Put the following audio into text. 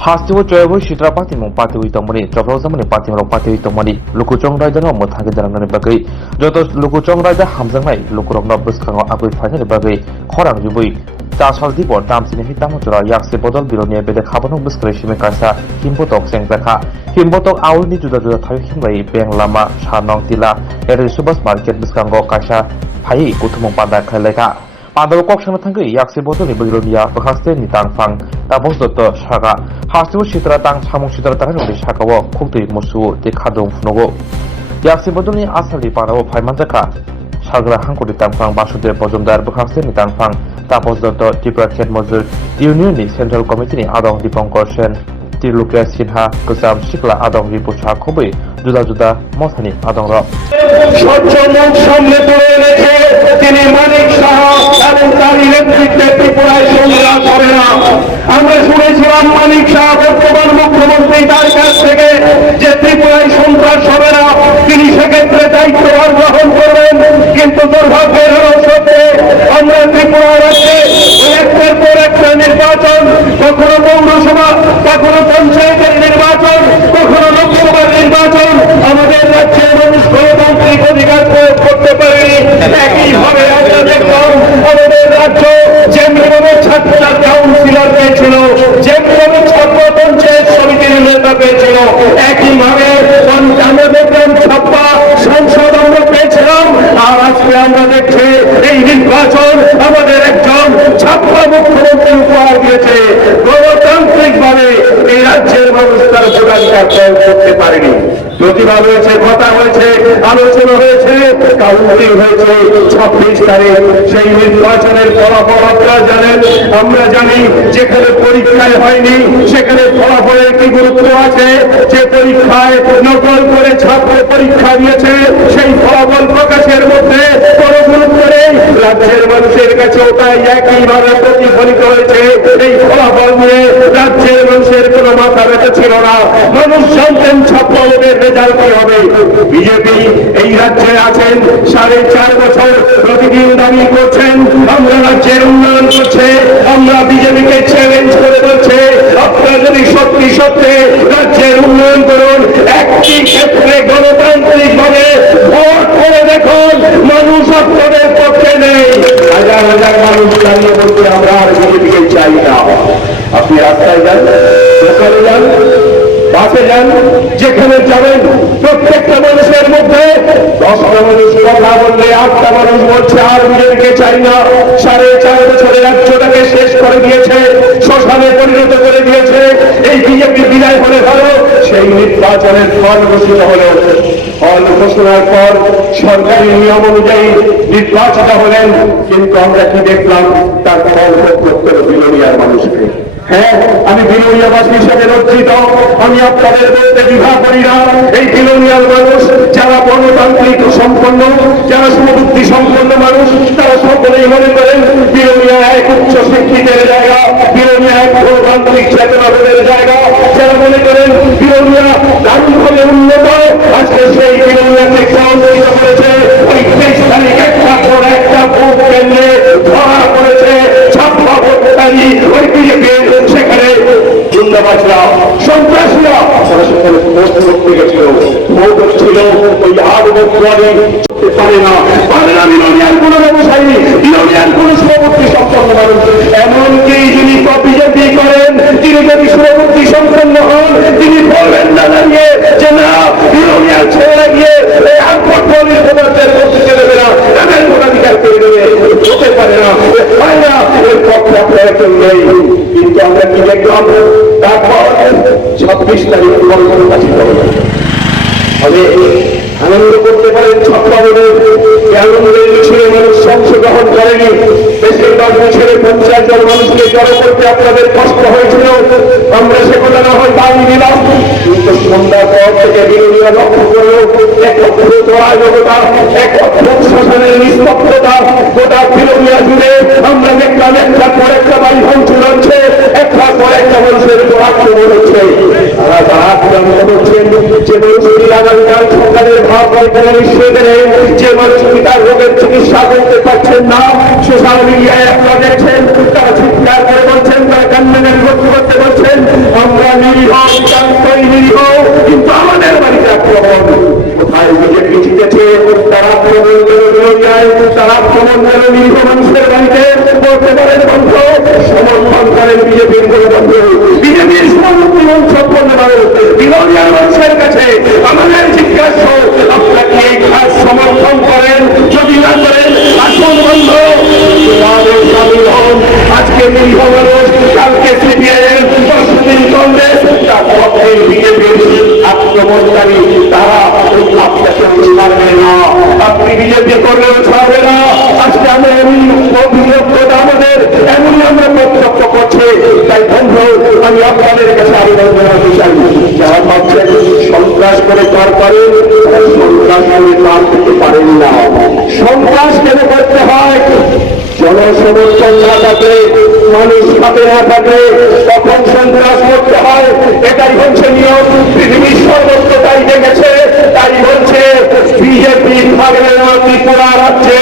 Hastiwo Joybo Shitra Party Mo Party with Tomoni, Jobrozamani Party Mo Party with Tomoni, Lukuchong Raja no Motagan Bagay, Jotos Lukuchong Raja Hamzamai, Lukurong Buskango Abu Final Bagay, Korang Jubui, Tashal Dipor, Tams in Hitamotora, Yaksi Bodol, Bilonia, Bede Habano Buskreshime Kasa, Himbotok Sengzaka, Himbotok Auli to the Himway, Bang Lama, Shanong Tila, Erisubas Market Buskango Kasha, Pai, Kutumong Panda Kaleka. Pandau kok sama tangga yak seboto ni Bilonia, Bakaste ni Tangfang, Tabos Doto Shaga, Hastiwo Shitra Tang, Samung Shitra Tang, Shakawa, Kukti Musu, de Kadong Funogo. Yak seboto ni Asali Pandau Paimanjaka, Shagra Hankuri Tangfang, Basude Bozumdar, Bakaste ni Tangfang, Tabos Doto, Tibraket Mozul, Union ni Central Committee ni Adong Dipongkoshen, Tilukia Sinha, Kusam Shikla Adong Ripucha Kobe, Juda Juda, Mosani Adong Rock. সচ্ছলমুখ সামনে তুলে এনেছে তিনি মানিক সাহা এবং তার নেতৃত্বে ত্রিপুরায় সংগ্রাম করে না। আমরা শুনেছিলাম মানিক সাহা বর্তমান মুখ্যমন্ত্রী তার কাছ থেকে যে ত্রিপুরায় সন্ত্রাস হবে না, তিনি সেক্ষেত্রে দায়িত্বভার গ্রহণ করবেন, কিন্তু দুর্ভাগ্যের সত্ত্বে আমরা ত্রিপুরা রাজ্যে একটার পর একটা নির্বাচন, কখনো পৌরসভা, কখনো পঞ্চায়েতের নির্বাচন, কখনো লোকসভার নির্বাচন, আমাদের রাজ্যের মানুষ গণতান্ত্রিক অধিকার প্রয়োগ করতে পারেনি। একইভাবে আমরা দেখলাম আমাদের রাজ্য যেমনিভাবে ছাত্র কাউন্সিলর পেয়েছিল, যেমনিভাবে ছাত্র পঞ্চায়েত সমিতির নেতা পেয়েছিল, একইভাবে আমরা দেখলাম ছাপ্পা সংসদ আমরা পেয়েছিলাম। আর আজকে আমরা দেখছি এই নির্বাচন আমাদের একজন ছাপ্পা মুখ্যমন্ত্রী উপহার দিয়েছে। গণতান্ত্রিক ভাবে এই রাজ্যের মানুষ তার ভোটাধিকার প্রয়োগ করতে পারেনি। প্রতিবাদ হয়েছে, কথা হয়েছে, আলোচনা হয়েছে, কাউন্সিল হয়েছে 26 তারিখ। সেই নির্বাচনের ফলাফল আপনারা জানেন, আমরা জানি। যেখানে পরীক্ষায় হয়নি সেখানে ফলাফলের কি গুরুত্ব আছে? যে পরীক্ষায় নকল করে ছাত্র পরীক্ষা দিয়েছে সেই ফলাফল প্রকাশের মধ্যে কোনো গুরুত্ব নেই। রাজ্যের মানুষের কাছেও তাই একইভাবে প্রতিফলিত হয়েছে। এই ফলাফল নিয়ে রাজ্যের মানুষের কোনো মাথা ব্যথা ছিল না। মানুষ জানতেন ছাত্রদের রেজাল্ট কি হবে। বিজেপি এই রাজ্যে আছেন 4.5 বছর, প্রতিদিন দাবি করছেন আমরা রাজ্যের উন্নয়ন করছে। আমরা বিজেপিকে চ্যালেঞ্জ করে বলছে আপনারা যদি সত্যি সত্যি রাজ্যের উন্নয়ন করুন, একটি ক্ষেত্রে গণতান্ত্রিক ভাবে ভোট করে দেখুন, মানুষ আপনাদের পক্ষে নেই। হাজার হাজার মানুষ দাঁড়িয়ে বলতে আমরা আর বিজেপিকে চাই না। আপনি রাস্তায় যান, দোকানে যান, বাসে যান, যেখানে যাবেন প্রত্যেকটা মানুষের মধ্যে 10টা মানুষ কথা বললে 8টা মানুষ বলছে আর বিজেপিকে চাই না। 4.5 বছরে রাজ্যটাকে শেষ করে দিয়েছে, শ্মশানে পরিণত করে দিয়েছে। এই বিজেপি বিদায় হলে ভালো। সেই নির্বাচনের ফল ঘোষিত হল। ফল ঘোষণার পর সরকারি নিয়ম অনুযায়ী নির্বাচিত হলেন, কিন্তু আমরা কি দেখলাম? তার ফল ভোগ করতে হলো বিলোনিয়ার মানুষকে। হ্যাঁ, আমি বিলোনিয়াবাসী হিসেবে লজ্জিত। আমি আপনাদের বলতে দ্বিধা করি না। এই বিলোনিয়ার মানুষ যারা গণতান্ত্রিক সম্পন্ন, যারা সুবুদ্ধি সম্পন্ন মানুষ, তারা সকলেই মনে করেন বিলোনিয়া এক উচ্চ শিক্ষিতের জায়গা, বিলোনিয়া এক গণতান্ত্রিক চেতনাবোধের জায়গা। যারা মনে করেন বিলোনিয়া দারুণভাবে উন্নত, আজকে সেই বিলোনিয়াকে প্রভাবিত করেছে। ওই 23 তারিখ একটা পর একটা ভোট কেন্দ্রে ধরা পড়েছে ছাপ্পা ভোটকারী ওই বিজেপির। সেখানে গুন্ডাবাজরা, সন্ত্রাসীরা তারা সেখানে ভোট করতে গেছিল। ভোট হচ্ছিল ওই 8 বছর পারে না বিলোনিয়ার কোন ব্যবসায়ী, বিলোনিয়ার কোন সুবুদ্ধি সম্পন্ন মানুষ। এমনকি যিনি বিজেপি করেন তিনি যদি সুবুদ্ধি সম্পন্ন হন, তিনি বলবেন না দাঁড়িয়ে যে না বিলোনিয়ার ছেলেরা গিয়ে এই আটপট পলিশ ভোটারদের করতে দেবে না, তাদের ভোটাধিকার করে দেবে। হতে পারে না, হয় না, এর পক্ষে আপনারা কেউ নেই। কিন্তু আমরা কি দেখলাম? তারপর 26 তারিখ নির্বাচিত হল। তবে আনন্দ করতে পারেন ছাত্রদের, আনন্দের মিছিলে মানুষ অংশগ্রহণ করেনি। বেশিরভাগ মিছিলে 50 জন মানুষকে জড়ো করতে আপনাদের কষ্ট হয়েছিল। আমরা সে কথা না হয় দাবি দিলাম, কিন্তু সন্ধ্যার পর থেকে বিরোধীরা লক্ষ্য করল এক অদ্ভুত অরাজকতা, এক অদ্ভুত শাসনের নিস্তব্ধতা গোটা বিরোধীরা জুড়ে। আমরা দেখলাম একটার পর একটা বাড়ি ভাঙচুর হচ্ছে, একটার পর একটা মানুষের উপর আক্রমণ হচ্ছে। তারা আক্রমণ করছেন যে মানুষটি আগামীকাল সরকারের ভাব নিশ্চয় দেন, যে মানুষটি তার রোগের চিকিৎসা করতে পারছেন না। সোশ্যাল মিডিয়ায় আপনারা দেখছেন তারা চিৎকার করে বলছেন, তারা কান্নাকাটি করতে বলছেন আমরা নিরীহ নিতান্তই নিরীহ, কিন্তু আমাদের বাড়িতে আক্রমণ। কোথায় বিজেপি জিতেছে তারা আক্রমণ করে যায়, তারা আক্রমণ করে নিরীহ মানুষের বাড়িতে বলতে পারেন বন্ধ, সমর্থন করেন বিজেপির কোনো বন্ধ। বিজেপির সভাপতি মঞ্চ বিরোধী মানুষের কাছে আমাদের জিজ্ঞাসা, আপনাকে এই কাজ সমর্থন করেন? যদি না করেন আসন বন্ধ, সামিল হন। আজকে নিরীহ মানুষ, কালকে সিপিআইএম, পরশুদিন কংগ্রেস, তারপরে বিজেপির আক্রমণকারী, তারা আপনাকে ছাড়বে না। আপনি বিজেপি করলেও ছাড়বে না। আজকে আমরা অভিযোগটা আমাদের এমনই আমরা প্রত্যক্ষ করছি। তাই বন্ধু, আমি আপনাদের কাছে আবেদন জানাতে চাই, যারা ভাবছেন সন্ত্রাস করে পার করেন, সন্ত্রাস করে পার করতে পারেন না। সন্ত্রাস কেন করতে হয়? জনসমর্থন না থাকলে, মানুষ হাতে না থাকলে তখন সন্ত্রাস করতে হয়। এটাই হচ্ছে নিয়ম, পৃথিবীর সর্বত্র তাই দেখেছে। তাই হচ্ছে বিজেপি থাকবে না ত্রিপুরা রাজ্যে,